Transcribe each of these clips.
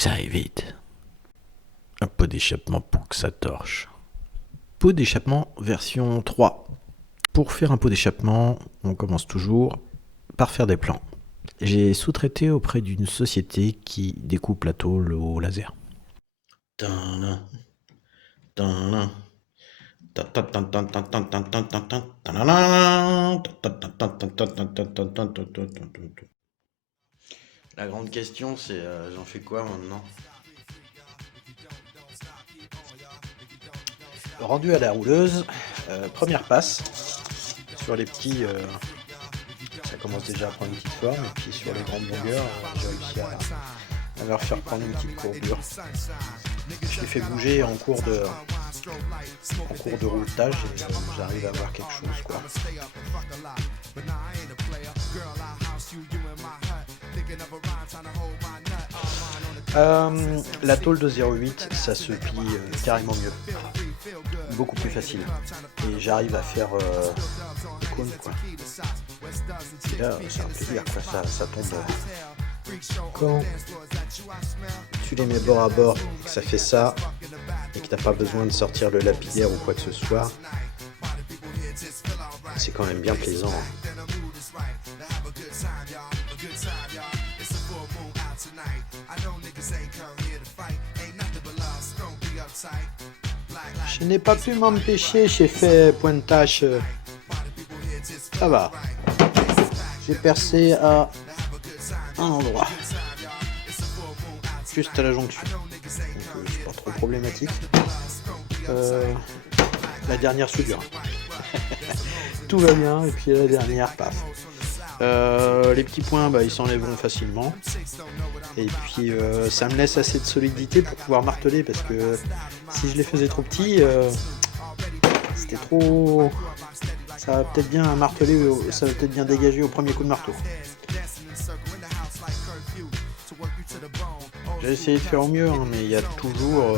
que ça aille vite. Un pot d'échappement pour que ça torche. Pot d'échappement version 3. Pour faire un pot d'échappement, on commence toujours par faire des plans. J'ai sous-traité auprès d'une société qui découpe la tôle au laser. La grande question, c'est j'en fais quoi maintenant? Rendu à la rouleuse, première passe. Sur les petits, ça commence déjà à prendre une petite forme. Et puis sur les grandes longueurs, j'ai réussi à leur faire prendre une petite courbure. Je les fais bouger en cours de routage et j'arrive à voir quelque chose, quoi. La tôle de 0,8, ça se plie carrément mieux, beaucoup plus facile, et j'arrive à faire des cônes, quoi. Et là, c'est un plaisir, quoi. Ça tombe. Quand tu les mets bord à bord, que ça fait ça, et que t'as pas besoin de sortir le lapidaire ou quoi que ce soit, c'est quand même bien plaisant. Je n'ai pas pu m'empêcher, j'ai fait pointage. Ça va. J'ai percé à un endroit. Juste à la jonction. Donc c'est pas trop problématique. La dernière soudure. Tout va bien, et puis la dernière, paf. Les petits points, ils s'enlèveront facilement. Et puis ça me laisse assez de solidité pour pouvoir marteler, parce que si je les faisais trop petits, c'était trop... Ça va peut-être bien marteler, ça va peut-être bien dégager au premier coup de marteau. J'ai essayé de faire au mieux, mais il y a toujours...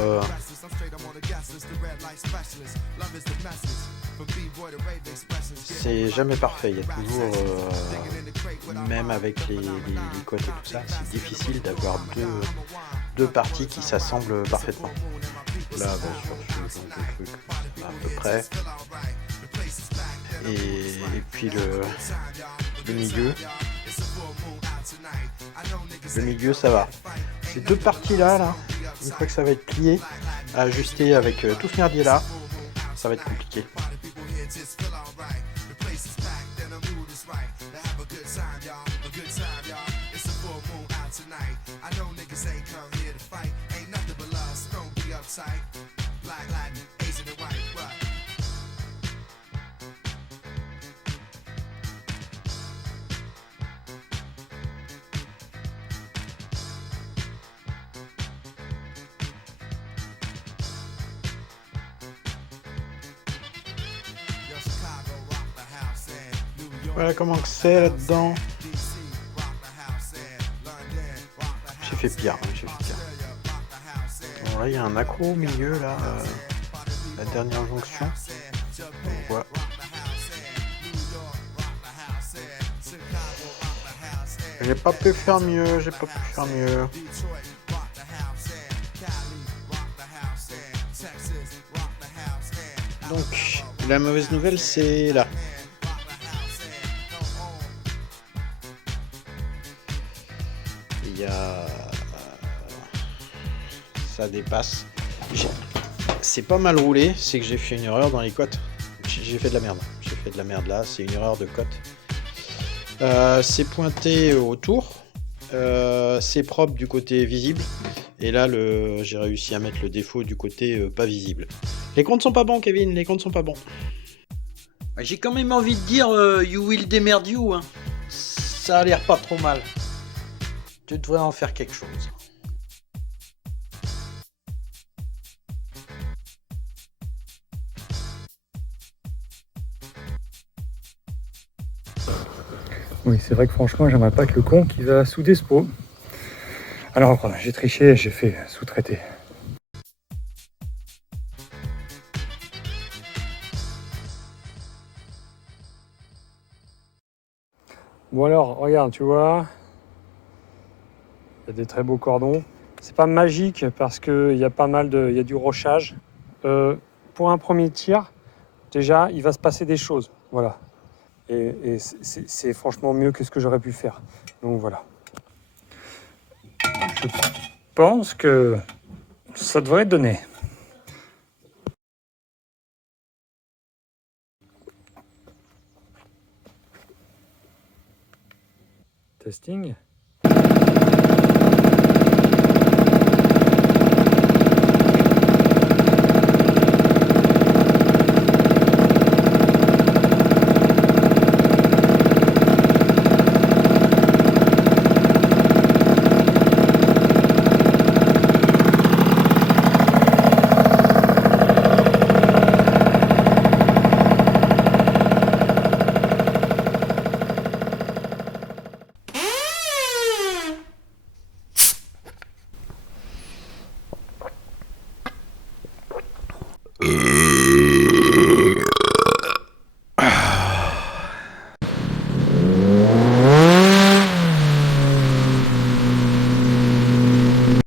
C'est jamais parfait, il y a toujours... même avec les côtes et tout ça, c'est difficile d'avoir deux parties qui s'assemblent parfaitement. Là, sur ce genre de truc, à peu près. Et puis le milieu. Le milieu, ça va. Ces deux parties-là, une fois que ça va être plié, à ajuster avec tout ce merdier-là, ça va être compliqué. Voilà comment que c'est là-dedans. J'ai fait pire. Bon, là, il y a un accro au milieu, là. La dernière jonction. On voit. J'ai pas pu faire mieux. Donc, la mauvaise nouvelle, c'est là. Il y a... ça dépasse. C'est pas mal roulé, c'est que j'ai fait une erreur dans les cotes. J'ai fait de la merde là, c'est une erreur de cote. C'est pointé autour, c'est propre du côté visible, et là j'ai réussi à mettre le défaut du côté pas visible. Les comptes sont pas bons, Kevin, les comptes sont pas bons. J'ai quand même envie de dire you will démerde you, hein. Ça a l'air pas trop mal. Tu devrais en faire quelque chose. Oui, c'est vrai que franchement, j'aimerais pas être le con qui va souder ce pot. Alors, j'ai triché, j'ai fait sous-traiter. Bon alors, regarde, tu vois, il y a des très beaux cordons. C'est pas magique parce qu'il y a pas mal de, il y a du rochage. Pour un premier tir, déjà, il va se passer des choses. Voilà. Et c'est franchement mieux que ce que j'aurais pu faire. Donc voilà. Je pense que ça devrait donner. Testing.